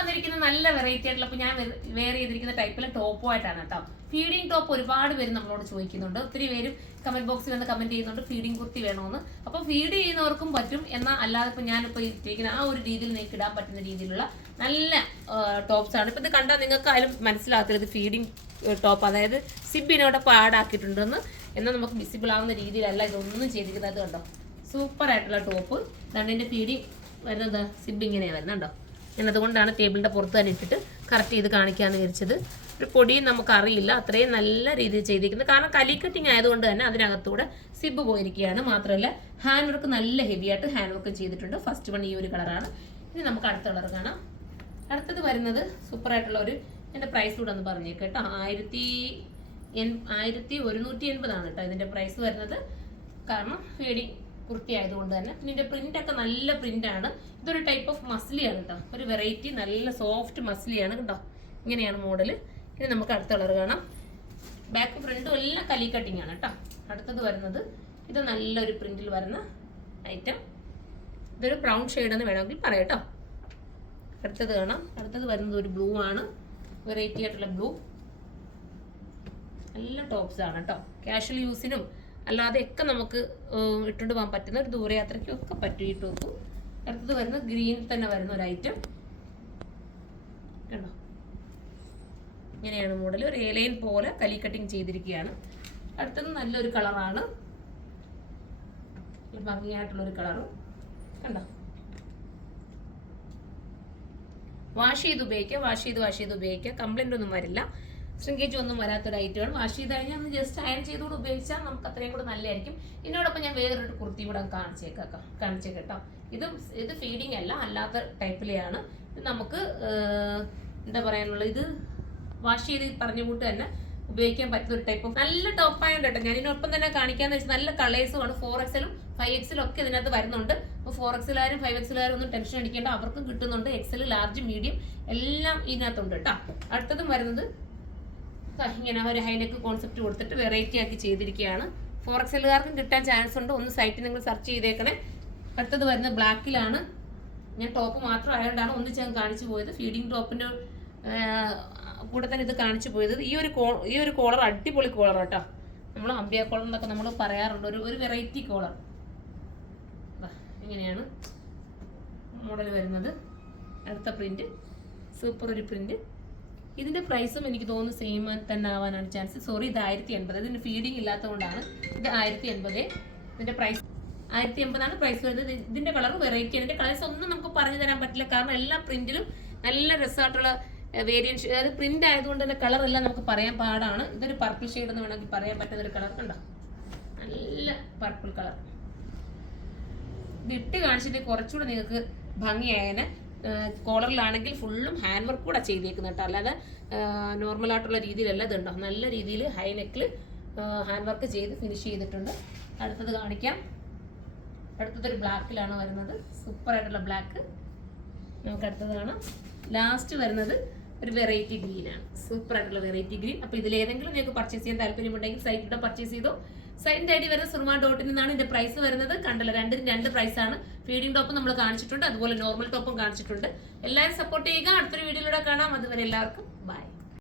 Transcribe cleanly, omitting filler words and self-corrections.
വന്നിരിക്കുന്ന നല്ല വെറൈറ്റി ആയിട്ടുള്ള അപ്പോൾ ഞാൻ വെയർ ചെയ്തിരിക്കുന്ന ടൈപ്പിലെ ടോപ്പുമായിട്ടാണ് കേട്ടോ. ഫീഡിങ് ടോപ്പ് ഒരുപാട് പേര് നമ്മളോട് ചോദിക്കുന്നുണ്ട്. ഒത്തിരി പേരും കമന്റ് ബോക്സിൽ വന്ന് കമന്റ് ചെയ്യുന്നുണ്ട് ഫീഡിങ് കുർത്തി വേണമെന്ന്. അപ്പോൾ ഫീഡ് ചെയ്യുന്നവർക്കും പറ്റും, എന്നാൽ അല്ലാതെ ഇപ്പോൾ ഞാനിപ്പോൾ ഇട്ടിരിക്കുന്ന ആ ഒരു രീതിയിൽ നിങ്ങൾക്ക് ഇടാൻ പറ്റുന്ന രീതിയിലുള്ള നല്ല ടോപ്സ് ആണ്. ഇപ്പം ഇത് കണ്ടാൽ നിങ്ങൾക്ക് ആരും മനസ്സിലാക്കരുത് ഫീഡിങ് ടോപ്പ്, അതായത് സിബിനോടൊപ്പം ആഡ് ആക്കിയിട്ടുണ്ടെന്ന്. എന്നാൽ നമുക്ക് വിസിബിൾ ആവുന്ന രീതിയിലല്ല ഇതൊന്നും ചെയ്തിരിക്കുന്നത്. കണ്ടോ, സൂപ്പർ ആയിട്ടുള്ള ടോപ്പ്. ഇതാണ് എൻ്റെ ഫീഡിങ് വരുന്നത്. സിബ് ഇങ്ങനെയാണ് വരുന്നുണ്ടോ. ഞാൻ അതുകൊണ്ടാണ് ടേബിളിൻ്റെ പുറത്ത് തന്നെ ഇട്ടിട്ട് കറക്റ്റ് ചെയ്ത് കാണിക്കാമെന്ന് വിചാരിച്ചത്. ഒരു പൊടിയും നമുക്കറിയില്ല, അത്രയും നല്ല രീതിയിൽ ചെയ്തിരിക്കുന്നത്. കാരണം കലി കട്ടിങ് ആയതുകൊണ്ട് തന്നെ അതിനകത്തൂടെ സിബ് പോയിരിക്കുകയാണ്. മാത്രമല്ല ഹാൻഡ് വർക്ക് നല്ല ഹെവി ആയിട്ട് ഹാൻഡ് വർക്ക് ചെയ്തിട്ടുണ്ട്. ഫസ്റ്റ് വൺ ഈ ഒരു കളറാണ്. ഇനി നമുക്ക് അടുത്ത കളർ കാണാം. അടുത്തത് വരുന്നത് സൂപ്പറായിട്ടുള്ള ഒരു, എൻ്റെ പ്രൈസ് കൂടെ ഒന്ന് പറഞ്ഞേക്ക് കേട്ടോ. 1180 കേട്ടോ ഇതിൻ്റെ പ്രൈസ് വരുന്നത്. കാരണം ഫീഡിങ് കുർത്തി ആയതുകൊണ്ട് തന്നെ. പിന്നെ ഇതിൻ്റെ പ്രിൻ്റൊക്കെ നല്ല പ്രിൻ്റാണ്. ഇതൊരു ടൈപ്പ് ഓഫ് മസ്ലിയാണ് കേട്ടോ, ഒരു വെറൈറ്റി നല്ല സോഫ്റ്റ് മസ്ലിയാണ് കേട്ടോ. ഇങ്ങനെയാണ് മോഡൽ. ഇനി നമുക്ക് അടുത്ത കളർ കാണാം. ബാക്ക് ഫ്രണ്ടും എല്ലാം കലി കട്ടിങ് ആണ് കേട്ടോ. അടുത്തത് വരുന്നത് ഇത് നല്ലൊരു പ്രിന്റിൽ വരുന്ന ഐറ്റം. ഇതൊരു ബ്രൗൺ ഷെയ്ഡ് എന്ന് വേണമെങ്കിൽ പറയാം കേട്ടോ. അടുത്തത് കാണാം. അടുത്തത് വരുന്നത് ഒരു ബ്ലൂ ആണ്, വെറൈറ്റി ആയിട്ടുള്ള ബ്ലൂ. നല്ല ടോപ്സ് ആണ് കേട്ടോ. കാഷ്വൽ യൂസിനും അല്ലാതെ ഒക്കെ നമുക്ക് ഇട്ടുകൊണ്ട് പോകാൻ പറ്റുന്ന ഒരു ദൂരയാത്രയ്ക്കും ഒക്കെ പറ്റും ഈ ടോപ്പ്. അടുത്തത് വരുന്നത് ഗ്രീൻ തന്നെ വരുന്ന ഒരു ഐറ്റം കണ്ടോ. ഇങ്ങനെയാണ് മോഡൽ. ഒരു ഏലൈൻ പോലെ കലി കട്ടിങ് ചെയ്തിരിക്കുകയാണ്. അടുത്തത് നല്ലൊരു കളറാണ്, ഭംഗിയായിട്ടുള്ളൊരു കളറും കണ്ടോ. വാഷ് ചെയ്ത് ഉപയോഗിക്കുക. കംപ്ലൈന്റ് ഒന്നും വരില്ല, ശൃംഗേജ് ഒന്നും വരാത്തൊരു ഐറ്റമാണ്. വാഷ് ചെയ്ത് കഴിഞ്ഞാൽ ഒന്ന് ജസ്റ്റ് അയൺ ചെയ്തുകൂടെ ഉപയോഗിച്ചാൽ നമുക്ക് അത്രയും കൂടെ നല്ലതായിരിക്കും. ഇതിനോടൊപ്പം ഞാൻ വേറൊരു കുർത്തി കൂടെ കാണിച്ചേട്ടോ. ഇത് ഫീഡിങ് അല്ല, അല്ലാത്ത ടൈപ്പിലെയാണ്. ഇത് നമുക്ക് എന്താ പറയാനുള്ളത്, ഇത് വാഷ് ചെയ്ത് പറഞ്ഞ കൂട്ട് തന്നെ ഉപയോഗിക്കാൻ പറ്റുന്ന ഒരു ടൈപ്പ് ഓഫ് നല്ല ടോപ്പായാണ് കേട്ടോ. ഞാൻ ഇതിനൊപ്പം തന്നെ കാണിക്കാന്ന് വെച്ചാൽ നല്ല കളേഴ്സുമാണ്. 4XL-ഉം 5XL-ഉം ഒക്കെ ഇതിനകത്ത് വരുന്നുണ്ട്. അപ്പോൾ 4XL-ആരും 5XL-ആരും ഒന്നും ടെൻഷൻ അടിക്കേണ്ട, അവർക്കും കിട്ടുന്നുണ്ട്. XL, ലാർജ്, മീഡിയം എല്ലാം ഇതിനകത്തുണ്ട് കേട്ടോ. അടുത്തതും വരുന്നത് ഇങ്ങനെ ഒരു ഹൈനെക്ക് കോൺസെപ്റ്റ് കൊടുത്തിട്ട് വെറൈറ്റി ആക്കി ചെയ്തിരിക്കുകയാണ്. 4XL-കാർക്കും കിട്ടാൻ ചാൻസ് ഉണ്ട്. ഒന്ന് സൈറ്റിൽ നിങ്ങൾ സെർച്ച് ചെയ്തേക്കണേ. അടുത്തത് വരുന്നത് ബ്ലാക്കിലാണ്. ഞാൻ ടോപ്പ് മാത്രം ആയതുകൊണ്ടാണ് ഒന്നിച്ച് ഞാൻ കാണിച്ചു പോയത്. ഫീഡിങ് ടോപ്പിൻ്റെ കൂടെ തന്നെ ഇത് കാണിച്ചു പോയത്. ഈ ഒരു കോളർ അടിപൊളി കോളർ കേട്ടോ. നമ്മൾ അമ്പിയ കോളർ എന്നൊക്കെ നമ്മൾ പറയാറുണ്ട്. ഒരു വെറൈറ്റി കോളർ. ഇങ്ങനെയാണ് മോഡൽ വരുന്നത്. അടുത്ത പ്രിന്റ് സൂപ്പർ ഒരു പ്രിന്റ്. ഇതിന്റെ പ്രൈസും എനിക്ക് തോന്നുന്നു സെയിം തന്നെ ആവാനാണ് ചാൻസ്. സോറി, ഇത് 1080. ഇതിന് ഫീഡിങ് ഇല്ലാത്തതുകൊണ്ടാണ് ഇത് 1080. ഇതിന്റെ പ്രൈസ് 1080 പ്രൈസ് വരുന്നത്. ഇതിന്റെ കളർ വെറൈറ്റി ആണ്. ഇതിന്റെ കളേഴ്സ് ഒന്നും നമുക്ക് പറഞ്ഞു തരാൻ പറ്റില്ല, കാരണം എല്ലാ പ്രിന്റിലും നല്ല രസമായിട്ടുള്ള വേരിയൻസ്. അതായത് പ്രിന്റ് ആയതുകൊണ്ട് തന്നെ കളർ എല്ലാം നമുക്ക് പറയാൻ പാടാണ്. ഇതൊരു പർപ്പിൾ ഷെയ്ഡ് എന്ന് വേണമെങ്കിൽ പറയാൻ പറ്റുന്ന ഒരു കളർ കണ്ടോ, നല്ല പർപ്പിൾ കളർ. ഇത് ഇട്ട് കാണിച്ചിട്ട് കുറച്ചുകൂടെ നിങ്ങൾക്ക് ഭംഗിയായതിനെ. കോളറിലാണെങ്കിൽ ഫുള്ളും ഹാൻഡ് വർക്ക് കൂടെ ചെയ്തേക്കുന്നത് കേട്ടോ, അല്ലാതെ നോർമൽ ആയിട്ടുള്ള രീതിയിലല്ല. ഇതുണ്ടോ, നല്ല രീതിയിൽ ഹൈ നെക്കിൽ ഹാൻഡ് വർക്ക് ചെയ്ത് ഫിനിഷ് ചെയ്തിട്ടുണ്ട്. അടുത്തത് കാണിക്കാം. അടുത്തതൊരു ബ്ലാക്കിലാണ് വരുന്നത്, സൂപ്പർ ആയിട്ടുള്ള ബ്ലാക്ക്. നമുക്ക് അടുത്തത് കാണാം. ലാസ്റ്റ് വരുന്നത് ഒരു വെറൈറ്റി ഗ്രീൻ ആണ്, സൂപ്പർ ആയിട്ടുള്ള വെറൈറ്റി ഗ്രീൻ. അപ്പോൾ ഇതിലേതെങ്കിലും നിങ്ങൾക്ക് പർച്ചേസ് ചെയ്യാൻ താല്പര്യമുണ്ടെങ്കിൽ സൈറ്റിലൂടെ പർച്ചേസ് ചെയ്തോ. സൈറ്റിൻ്റെ ഐഡി വരുന്നത് surma.in എന്നാണ്. ഇതിന്റെ പ്രൈസ് വരുന്നത് കണ്ടല്ലോ, രണ്ടിനും രണ്ട് പ്രൈസാണ്. ഫീഡിംഗ് ടോപ്പ് നമ്മൾ കാണിച്ചിട്ടുണ്ട്, അതുപോലെ നോർമൽ ടോപ്പും കാണിച്ചിട്ടുണ്ട്. എല്ലാവരും സപ്പോർട്ട് ചെയ്യുക. അടുത്തൊരു വീഡിയോയിലൂടെ കാണാം. അതുവരെ എല്ലാവർക്കും ബൈ.